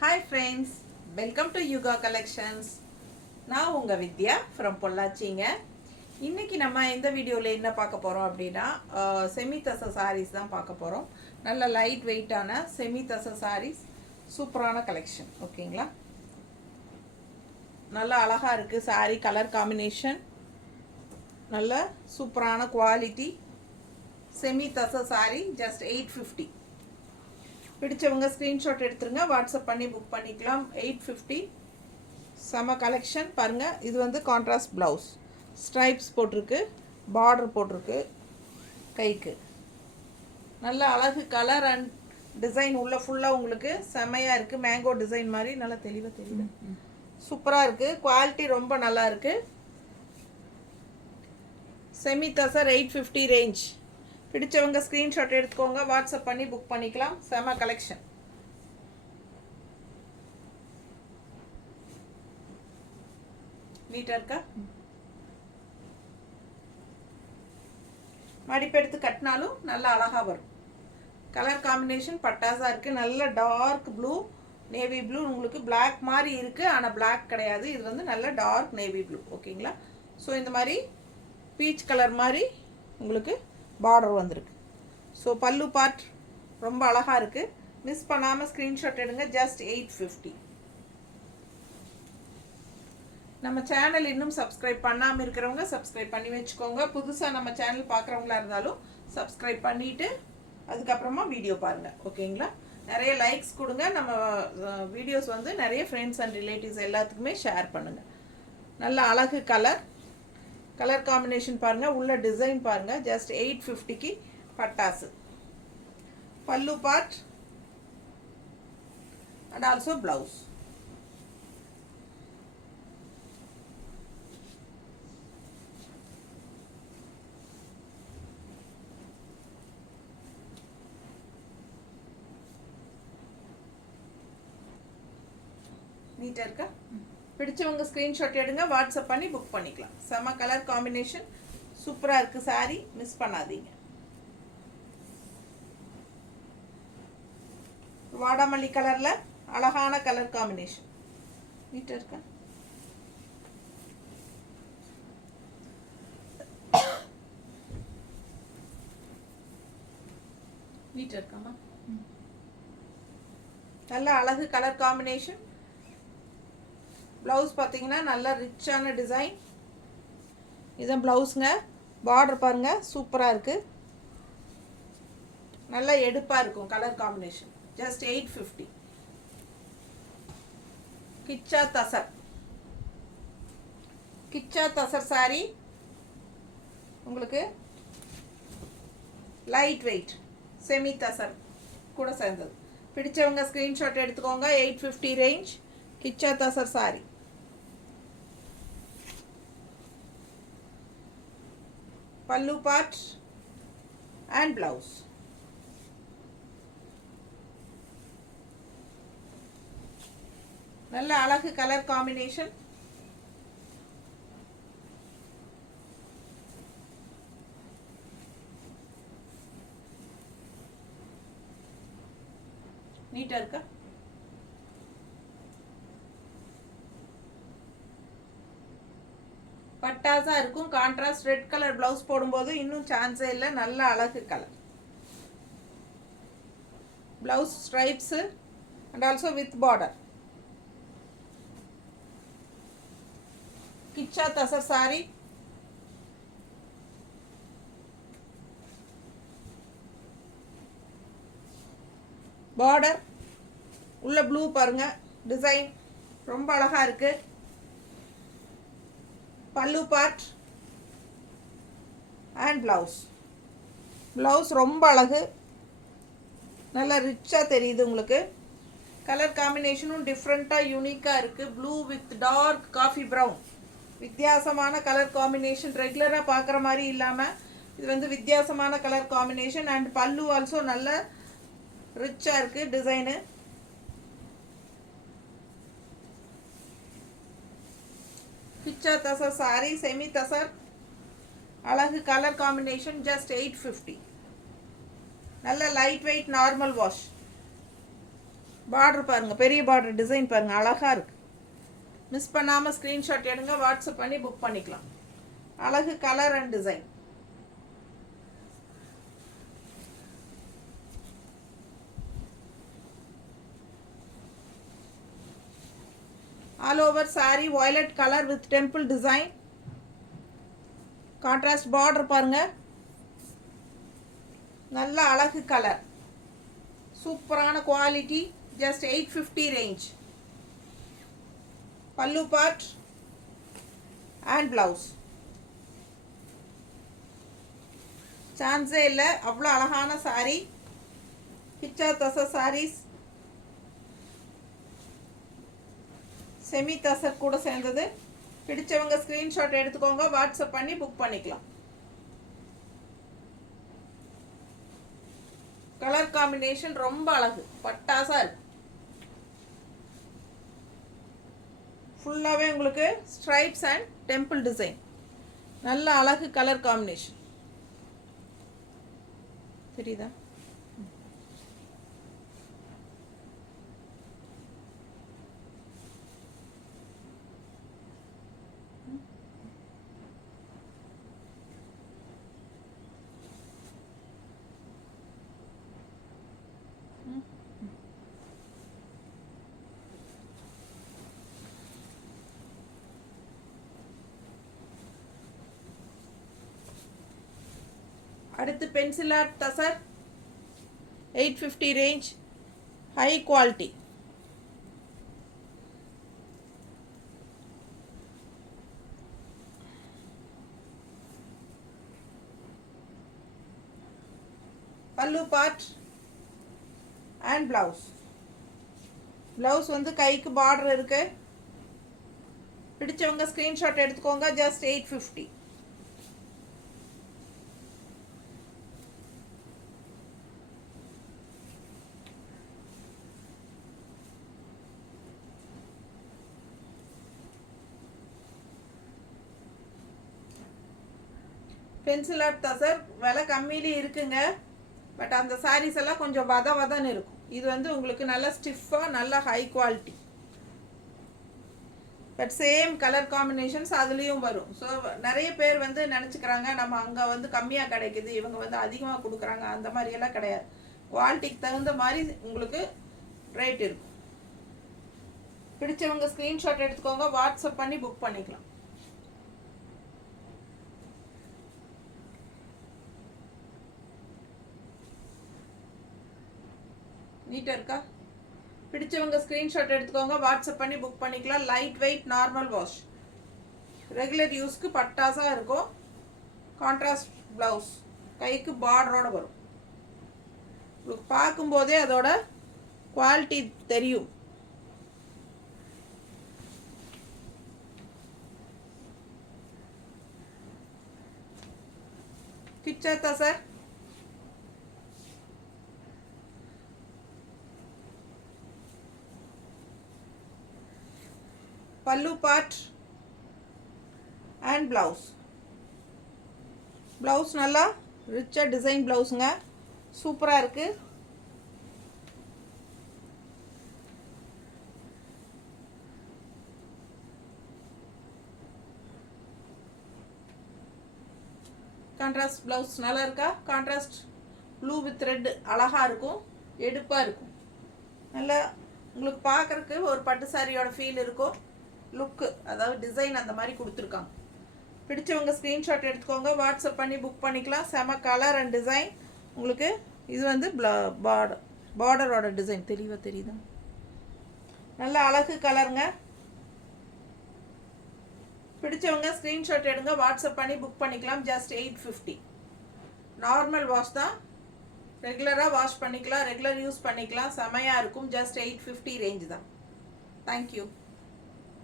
Hi friends, welcome to Yuga Collections. நான் உங்கள் வித்யா from பொள்ளாச்சிங்க. இன்றைக்கி நம்ம இந்த வீடியோவில் என்ன பார்க்க போகிறோம் அப்படின்னா செமி தசை சாரீஸ் தான் பார்க்க போகிறோம். நல்ல லைட் வெயிட்டான செமி தசை சாரீஸ், சூப்பரான கலெக்ஷன். ஓகேங்களா, நல்லா அழகாக இருக்குது. சாரீ கலர் காம்பினேஷன் நல்ல சூப்பரான குவாலிட்டி. செமி தசை சாரீ ஜஸ்ட் 850. பிடிச்சவங்க ஸ்க்ரீன்ஷாட் எடுத்துருங்க, வாட்ஸ்அப் பண்ணி புக் பண்ணிக்கலாம். 850 செம கலெக்ஷன் பாருங்கள். இது வந்து கான்ட்ராஸ்ட் ப்ளவுஸ், ஸ்ட்ரைப்ஸ் போட்டிருக்கு, பார்டர் போட்டிருக்கு கைக்கு. நல்ல அழகு கலர் அண்ட் டிசைன் உள்ள ஃபுல்லாக உங்களுக்கு செமையாக இருக்குது. மேங்கோ டிசைன் மாதிரி நல்லா தெளிவாக தெரியுது, சூப்பராக இருக்குது. குவாலிட்டி ரொம்ப நல்லா இருக்குது. Semi tussar 850 range. பிடிச்சவங்க ஸ்க்ரீன்ஷாட் எடுத்துக்கோங்க, வாட்ஸ்அப் பண்ணி புக் பண்ணிக்கலாம். செம கலெக்ஷன். நீட்டாக இருக்கா? மடிப்பெடுத்து கட்டினாலும் நல்லா அழகாக வரும். கலர் காம்பினேஷன் பட்டாசாக இருக்குது. நல்ல டார்க் ப்ளூ, நேவி ப்ளூ. உங்களுக்கு பிளாக் மாதிரி இருக்குது, ஆனால் பிளாக் கிடையாது. இது வந்து நல்ல டார்க் நேவி ப்ளூ. ஓகேங்களா, ஸோ இந்த மாதிரி பீச் கலர் மாதிரி உங்களுக்கு பார்டர் வந்திருக்கு. ஸோ பல்லு பார்ட் ரொம்ப அழகாக இருக்குது. மிஸ் பண்ணாமல் ஸ்க்ரீன்ஷாட் எடுங்க. ஜஸ்ட் 850. நம்ம சேனல் இன்னும் சப்ஸ்கிரைப் பண்ணாமல் இருக்கிறவங்க சப்ஸ்கிரைப் பண்ணி வச்சுக்கோங்க. புதுசாக நம்ம சேனல் பார்க்குறவங்களா இருந்தாலும் சப்ஸ்கிரைப் பண்ணிவிட்டு அதுக்கப்புறமா வீடியோ பாருங்கள். ஓகேங்களா, நிறைய லைக்ஸ் கொடுங்க. நம்ம வீடியோஸ் வந்து நிறைய ஃப்ரெண்ட்ஸ் அண்ட் ரிலேட்டிவ்ஸ் எல்லாத்துக்குமே ஷேர் பண்ணுங்கள். நல்ல அழகு கலர், கலர் காம்பினேஷன் பாருங்கள், உள்ள டிசைன் பாருங்கள். ஜஸ்ட் 850க்கு பட்டாசு. பல்லு பார்ட் அண்ட் ஆல்சோ பிளவுஸ். நீட்டாக இருக்கா? பிடிச்சவங்க ஸ்க்ரீன்ஷாட் எடுங்க, வாட்ஸ்அப் பண்ணி புக் பண்ணிக்கலாம். செம கலர் காம்பினேஷன் சூப்பராக இருக்குது. சாரீ மிஸ் பண்ணாதீங்க. வாடாமல்லி கலரில் அழகான கலர் காம்பினேஷன். நீட்டாக இருக்கா? நீட்டாக இருக்காமா? நல்ல அழகு கலர் காம்பினேஷன். ப்ளவுஸ் பார்த்தீங்கன்னா நல்லா ரிச்சான டிசைன். இதுதான் ப்ளவுஸுங்க. பார்டர் பாருங்கள், சூப்பராக இருக்குது. நல்லா எடுப்பாக இருக்கும் colour combination. Just 850. Kichcha tussar, Kichcha tussar sorry உங்களுக்கு லைட் வெயிட் செமி தசர் கூட சேர்ந்தது. பிடிச்சவங்க ஸ்க்ரீன்ஷாட் எடுத்துக்கோங்க. 850 ரேஞ்ச் கிச்சா தசர் சாரி. பல்லு பார்ட் அண்ட் பிளவுஸ். நல்ல அழகு கலர் காம்பினேஷன். நீட்டாக இருக்கா? பட்டாசா இருக்கும். கான்ட்ராஸ்ட் ரெட் கலர் பிளவுஸ் போடும்போது இன்னும் சான்ஸே இல்லை. நல்ல அழகு colour blouse, stripes and also with border. Kichcha tussar sorry. Border உள்ள ப்ளூ பாருங்க, டிசைன் ரொம்ப அழகா இருக்கு. பல்லு பார்ட் அண்ட் பிளவுஸ். பிளவுஸ் ரொம்ப அழகு, நல்லா ரிச்சாக தெரியுது உங்களுக்கு. கலர் காம்பினேஷனும் டிஃப்ரெண்ட்டாக யூனிக்காக இருக்குது. Blue with dark coffee brown. வித்தியாசமான கலர் காம்பினேஷன். ரெகுலராக பார்க்குற மாதிரி இல்லாமல் இது வந்து வித்தியாசமான கலர் காம்பினேஷன். அண்ட் பல்லு ஆல்சோ நல்ல ரிச்சாக இருக்குது டிசைனு. கிச்சா தசர் சாரி, செமி தசர், அழகு கலர் காம்பினேஷன். ஜஸ்ட் 850. நல்ல light weight normal wash. Border பாருங்கள், பெரிய பார்டர் டிசைன் பாருங்கள், அழகாக இருக்குது. மிஸ் பண்ணாமல் ஸ்க்ரீன்ஷாட் எடுங்க, வாட்ஸ்அப் பண்ணி புக் பண்ணிக்கலாம். அழகு colour and design. All over saree violet colour with temple design. Contrast border பாருங்க, நல்ல அழகு கலர், சூப்பரான குவாலிட்டி. Just 850 range. பல்லு பார்ட் அண்ட் பிளவுஸ். சான்ஸே இல்லை, அவ்வளோ அழகான saree. கிச்சா தச sarees, செமி தசர் கூட சேர்ந்தது. பிடிச்சவங்க ஸ்க்ரீன்ஷாட் எடுத்துக்கோங்க, வாட்ஸ்அப் பண்ணி புக் பண்ணிக்கலாம். கலர் காம்பினேஷன் ரொம்ப அழகு, பட்டாசா இருக்கு. ஃபுல்லாகவே உங்களுக்கு ஸ்ட்ரைப்ஸ் அண்ட் டெம்பிள் டிசைன், நல்ல அழகு கலர் காம்பினேஷன். தெரியுதா? அடுத்து pencil art tussar 850 range, high quality. பல்லு பார்ட் அண்ட் பிளவுஸ். பிளவுஸ் வந்து கைக்கு பார்டர் இருக்கு. பிடிச்சவங்க ஸ்க்ரீன்ஷாட் எடுத்துக்கோங்க, ஜஸ்ட் 850. பென்சில் ஆர்ட் தசர் விலை கம்மியிலே இருக்குங்க. பட் அந்த சாரீஸ் எல்லாம் கொஞ்சம் வதன்னு இருக்கும். இது வந்து உங்களுக்கு நல்ல ஸ்டிஃபாக நல்ல high quality. But same colour combinations அதுலேயும் வரும். ஸோ நிறைய பேர் வந்து நினச்சிக்கிறாங்க நம்ம அங்கே வந்து கம்மியாக கிடைக்குது, இவங்க வந்து அதிகமாக கொடுக்குறாங்க. அந்த மாதிரியெல்லாம் கிடையாது. குவாலிட்டிக்கு தகுந்த மாதிரி உங்களுக்கு ரேட் இருக்கும். பிடிச்சவங்க ஸ்க்ரீன்ஷாட் எடுத்துக்கோங்க, வாட்ஸ்அப் பண்ணி புக் பண்ணிக்கலாம். நீட்டாக இருக்கா? பிடிச்சவங்க ஸ்க்ரீன்ஷாட் எடுத்துக்கோங்க, வாட்ஸ்அப் பண்ணி புக் பண்ணிக்கலாம். Light weight, normal wash, regular யூஸ்க்கு பட்டாசாக இருக்கும். கான்ட்ராஸ்ட் ப்ளவுஸ், கைக்கு பார்டரோடு வரும். உங்களுக்கு பார்க்கும்போதே அதோட குவாலிட்டி தெரியும். கிச்சா சார் பல்லு பார்ட் அண்ட் பிளவுஸ். பிளவுஸ் நல்லா ரிச்சாக டிசைன் பிளவுஸுங்க, சூப்பராக இருக்குது. கான்ட்ராஸ்ட் பிளவுஸ் நல்லா இருக்கா? கான்ட்ராஸ்ட் ப்ளூ வித் ரெட் அழகாக இருக்கும், எடுப்பாக இருக்கும். நல்லா உங்களுக்கு பார்க்குறக்கு ஒரு பட்டு சாரியோட ஃபீல் இருக்கும். லுக்கு, அதாவது டிசைன் அந்த மாதிரி கொடுத்துருக்காங்க. பிடிச்சவங்க ஸ்க்ரீன்ஷாட் எடுத்துக்கோங்க, வாட்ஸ்அப் பண்ணி புக் பண்ணிக்கலாம். செம கலர் அண்ட் டிசைன். உங்களுக்கு இது வந்து பார்டரோட டிசைன் தெளிவாக தெரியுதா? நல்ல அழகு கலருங்க. பிடிச்சவங்க ஸ்க்ரீன்ஷாட் எடுங்க, வாட்ஸ்அப் பண்ணி புக் பண்ணிக்கலாம். ஜஸ்ட் 850. நார்மல் வாஷ் தான், ரெகுலராக வாஷ் பண்ணிக்கலாம், ரெகுலர் யூஸ் பண்ணிக்கலாம். செமையாக இருக்கும். ஜஸ்ட் 850 ரேஞ்ச் தான். தேங்க்யூ.